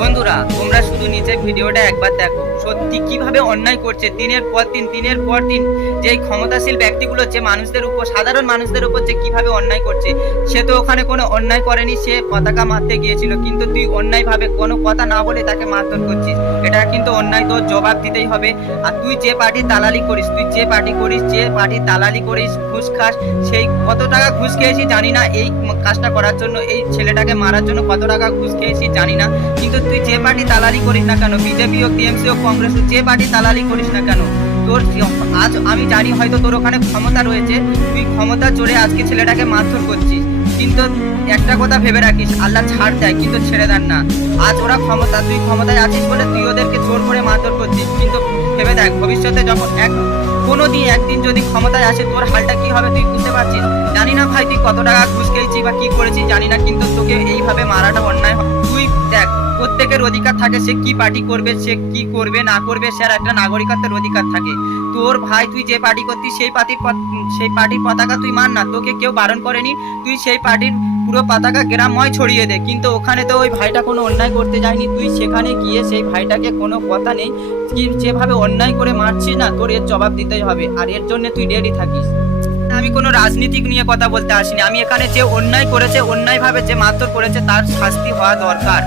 বন্ধুরা, তোমরা শুধু নিচের ভিডিওটা একবার দেখো, সত্যি কিভাবে অন্যায় করছে দিনের পর দিন যে ক্ষমতাশীল ব্যক্তিগুলো যে মানুষদের উপর, সাধারণ মানুষদের উপর যে কিভাবে অন্যায় করছে। সে তো ওখানে কোনো অন্যায় করেনি, সে পতাকা মারতে গিয়েছিল, কিন্তু তুই অন্যায়ভাবে কোনো কথা না বলে তাকে মারধর করছিস। এটা কিন্তু অন্যায়, তোর জবাব দিতেই হবে। আর তুই যে পার্টি দালালি করিস, যে পার্টি দালালি করিস, ঘুষ খাস, সেই কত টাকা ঘুষ খেয়েছি জানি না, এই কাজটা করার জন্য, এই ছেলেটাকে মারার জন্য কত টাকা ঘুষ খেয়েছি জানি না। কিন্তু তুই যে পার্টি দালালি করিস না কেন, বিজেপি হোক, টিএমসি হোক, কংগ্রেস হোক, যে পার্টি দালালি করিস না কেন, তোর আজ আমি জানি হয়তো তোর ওখানে ক্ষমতা রয়েছে, তুই ক্ষমতা জোরে আজকে ছেলেটাকে মারধর করছিস। কিন্তু একটা কথা ভেবে রাখিস, আল্লাহ ছাড় দেয় কিন্তু ছেড়ে দেন না। আজ ওরা তুই ক্ষমতায় আছিস বলে তুই ওদেরকে জোর করে মারধর করছিস, কিন্তু ভেবে দেখ ভবিষ্যতে যখন একদিন যদি ক্ষমতায় আসে তোর হালটা কি হবে তুই বুঝতে পারছিস। জানি না ভাই তুই কত টাকা ঘুষ খেয়েছি বা কি করেছিস জানি না, কিন্তু তোকে এইভাবে মারাটা অন্যায়। তুই দেখ, প্রত্যেকের অধিকার থাকে, সে কি পার্টি করবে, সে কি করবে না করবে, সে একটা নাগরিকত্বের অধিকার থাকে। তোর ভাই তুই যে পার্টি করতিস সেই পার্টির পতাকা তুই মান না, তোকে কেউ বারণ করেনি, তুই সেই পার্টির পুরো পতাকা গ্রামময় ছড়িয়ে দে। কিন্তু ওখানে তো ওই ভাইটা কোনো অন্যায় করতে যায়নি, তুই সেখানে গিয়ে সেই ভাইটাকে কোনো কথা নেই, যেভাবে অন্যায় করে মারছিস না, তোর এর জবাব দিতেই হবে। আর এর জন্য তুই রেডি থাকিস। আমি কোনো রাজনীতিক নিয়ে কথা বলতে আসিনি, আমি এখানে যে অন্যায় করেছে, অন্যায়ভাবে যে মারধর করেছে তার শাস্তি হওয়া দরকার।